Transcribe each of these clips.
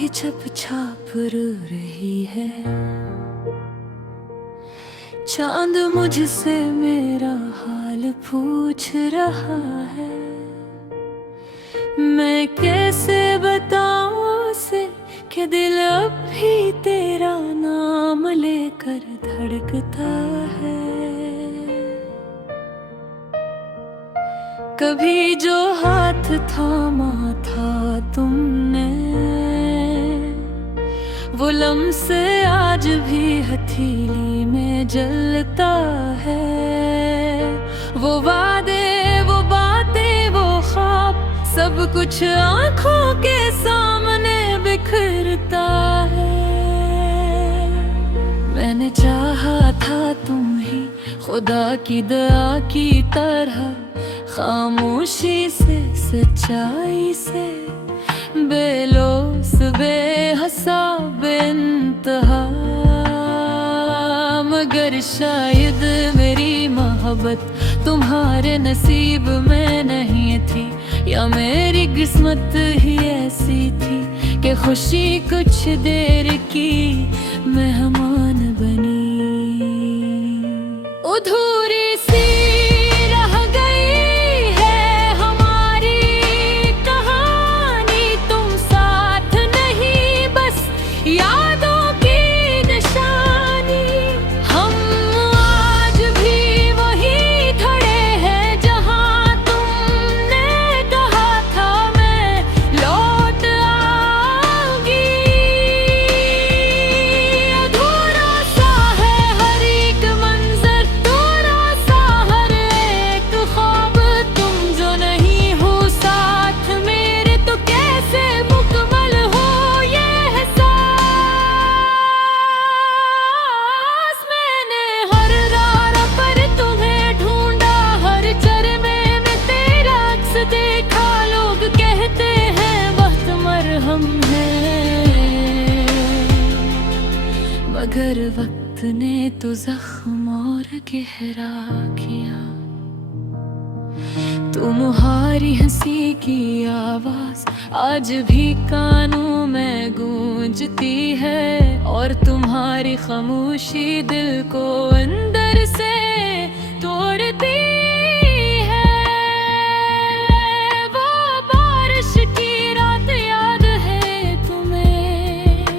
भी छप छाप रो रही है। चांद मुझसे मेरा हाल पूछ रहा है। मैं कैसे बताऊं उसे कि दिल अब भी तेरा नाम लेकर धड़कता है। कभी जो हाथ थामा था तुमने, वो लम्से आज भी हथेली में जलता है। वो वादे, वो बातें, वो ख्वाब, सब कुछ आंखों के सामने बिखरता है। मैंने चाहा था तुम ही खुदा की दया की तरह, खामोशी से, सच्चाई से, बेलोस, बेहसा, बेइंतहा। मगर शायद मेरी मोहब्बत तुम्हारे नसीब में नहीं थी, या मेरी किस्मत ही ऐसी थी कि खुशी कुछ देर की मेहमान बनी। अधूरी सी रह गई है हमारी कहानी, तुम साथ नहीं बस यादों की निशानी। हम आज भी वहीं खड़े हैं जहां तुमने कहा था मैं लौट आऊंगी। अधूरा सा है हर एक मंजर, थोड़ा सा हर एक ख्वाब, तुम जो नहीं हो साथ मेरे तो कैसे मुकम्मल हो ये एहसास। मैंने हर राह पर तुम्हें ढूंढा, हर चरमे में तेरा अक्स देखा। लोग कहते हैं वक्त मरहम है, मगर वक्त ने तो जख्म और गहरा किया। तुम्हारी हंसी की आवाज आज भी कानों में गूंजती है, और तुम्हारी खामोशी दिल को अंदर से तोड़ती है। वो बारिश की रात याद है तुम्हें,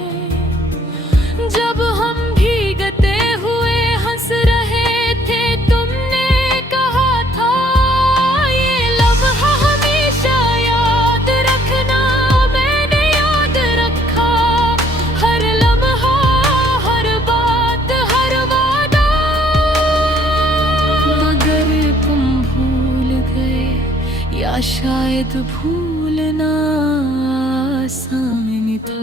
जब हम भीगते हुए हंस रहे थे। तुमने कहा था ये लम्हा हमेशा याद रखना, मैंने याद रखा हर लम्हा, हर बात, हर वादा। मगर तुम भूल गए, या शायद भूलना आसान था।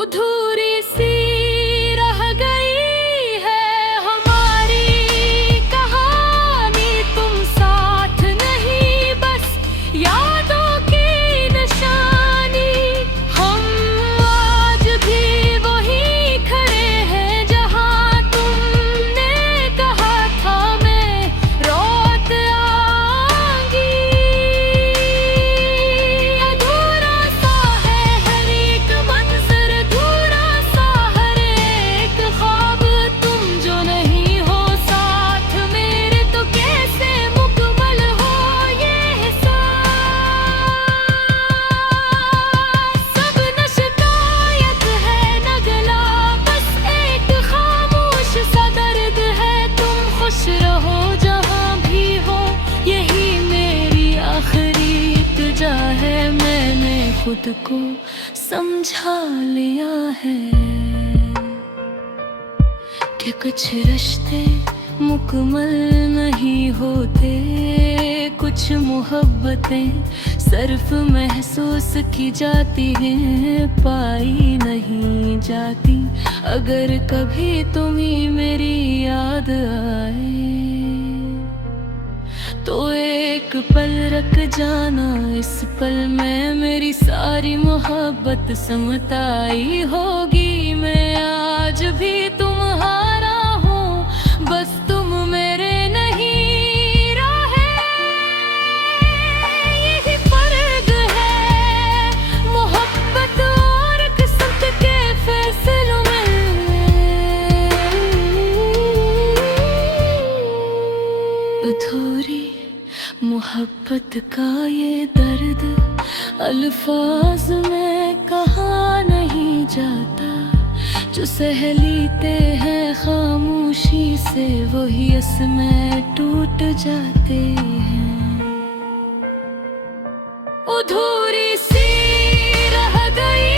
अधूरी सी रह गई है हमारी कहानी, तुम साथ नहीं बस यादों की निशानी। हम आज भी वहीं खड़े हैं जहां तुमने कहा था मैं लौट आऊंगी। अधूरा सा है हर एक मंजर, अधूरा सा हर एक ख्वाब, तुम जो नहीं हो साथ मेरे तो कैसे मुकम्मल हो ये एहसास। सब न शिकायत है न गला, बस एक खामोश सा दर्द है। तुम खुश रहो जहां भी हो, यही मेरी आखिरी इल्तिजा है। मैंने खुद को समझा लिया है कि कुछ रिश्ते मुकम्मल नहीं होते, कुछ मोहब्बतें सिर्फ महसूस की जाती हैं, पाई नहीं जाती। अगर कभी तुम्हें मेरी याद आए तो एक पल रख जाना, इस पल में मेरी सारी मोहब्बत समताई होगी। मैं आज भी तुम्हारा हूँ, बस तुम मेरे नहीं रहे। यही फर्क है मोहब्बत मोहब्बत का ये दर्द अल्फाज में कहा नहीं जाता। जो सह लेते हैं खामोशी से वही इसमें टूट जाते हैं। अधूरी सी रह गई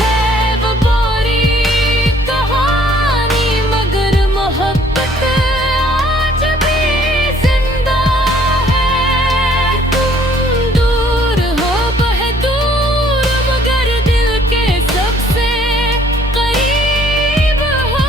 है वो बोरी कहानी, मगर मोहब्बत आज भी जिंदा है। तुम दूर हो बहुत दूर, मगर दिल के सबसे करीब हो।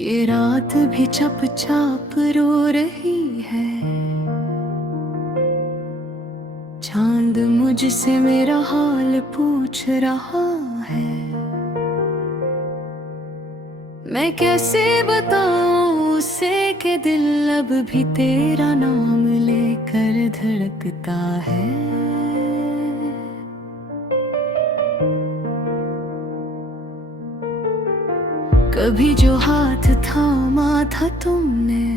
ये रात भी चुपचाप रो रही है। चांद मुझसे मेरा हाल पूछ रहा है। मैं कैसे बताऊं उसे कि दिल अब भी तेरा नाम लेकर धड़कता है। कभी जो हाथ थामा था तुमने,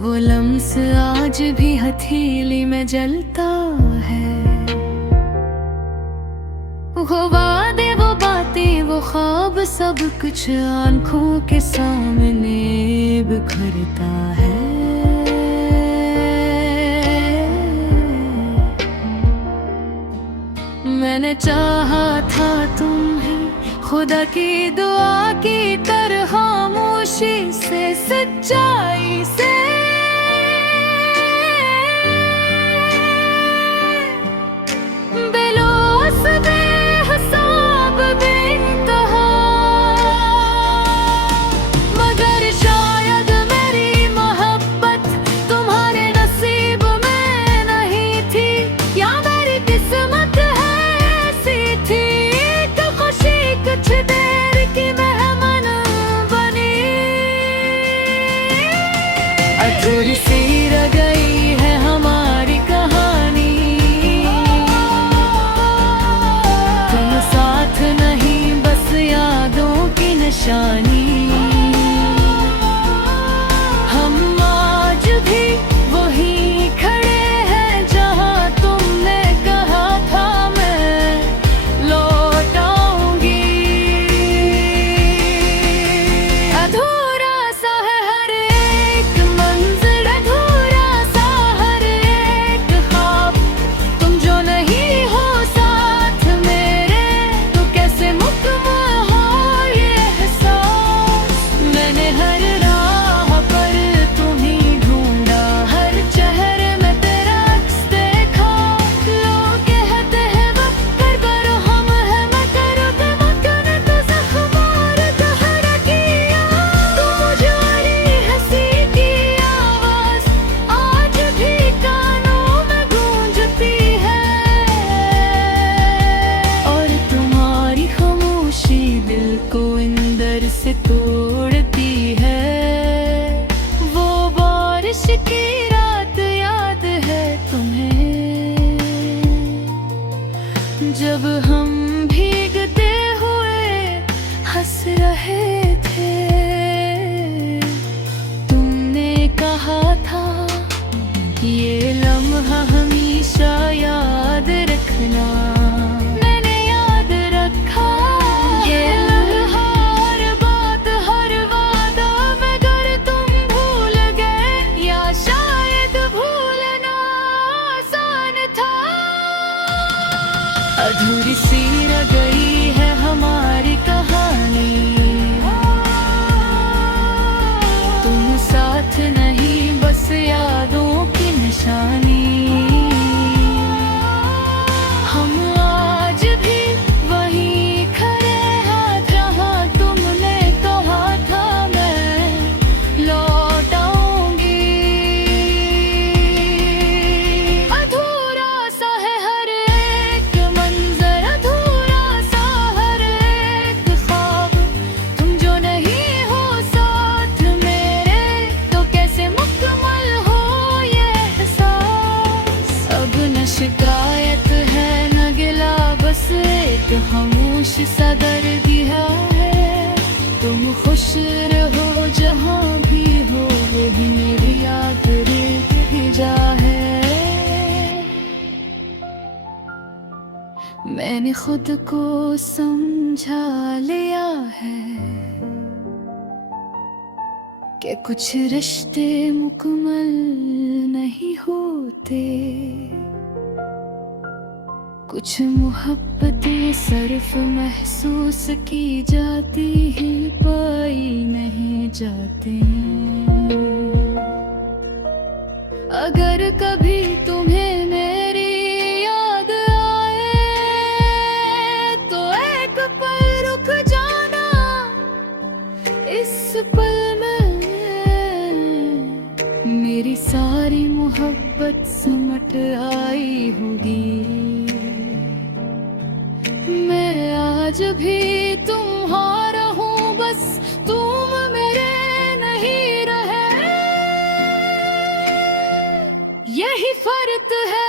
वो लम्स आज भी हथेली में जलता है। वो वादे वो बातें वो ख्वाब सब कुछ आंखों के सामने बिखरता है। मैंने चाहा था तुम्हें खुदा की दुआ की तरह, खामोशी से सच्चाई से। बेलौस बेहिसाब बेइंतहा, मगर शायद मेरी मोहब्बत तुम्हारे नसीब में नहीं थी, या मेरी किस्मत कुछ देर की मेहमान बनी। अधूरी सी रह गई है हमारी कहानी, तुम साथ नहीं बस यादों की निशानी। हम आज भी वहीं खड़े हैं जहां तुमने कहा था मैं लौट आऊंगी। अधूरा सा है हर एक मंजिल, अधूरा सा हर एक ख्वाब। तुम जो नहीं हो साथ मेरे तो कैसे मुकम्मल हो ये एहसास। मैंने हर राह पर तुम्हीं ढूंढा, हर चेहरे में तेरा अक्स देखा। लोग कहते हैं वक्त पर बरहम है, मगर वक्त ने तो जख्म और गहरा किया। तुम्हारी हंसी की आवाज आज भी कानों में गूंजती है, और तुम्हारी खामोशी दिल को अंदर से तोड़ती है। वो बारिश की रात याद है तुम्हें, जब हम भीगते हुए हंस रहे थे। तुमने कहा था ये लम्हा हमेशा याद रखना, मैंने याद रखा ये लम्हा, हर बात हर वादा, मगर तुम भूल गए या शायद भूलना आसान था। अधूरी सी रह गई है हमारी कहानी, तुम साथ नहीं बस यादों की निशानी। खामोश सा दर्द है। तुम खुश रहो जहाँ भी हो, वही मेरी याद रेत जा है। मैंने खुद को समझा लिया है कि कुछ रिश्ते मुकम्मल नहीं होते, कुछ मोहब्बतें सिर्फ महसूस की जाती ही पाई नहीं जाती। अगर कभी तुम्हें मेरी याद आए तो एक पल रुक जाना, इस पल में मेरी सारी मोहब्बत सिमट आई होगी। मैं आज भी तुम्हारा हूँ, बस तुम मेरे नहीं रहे, यही फर्क है।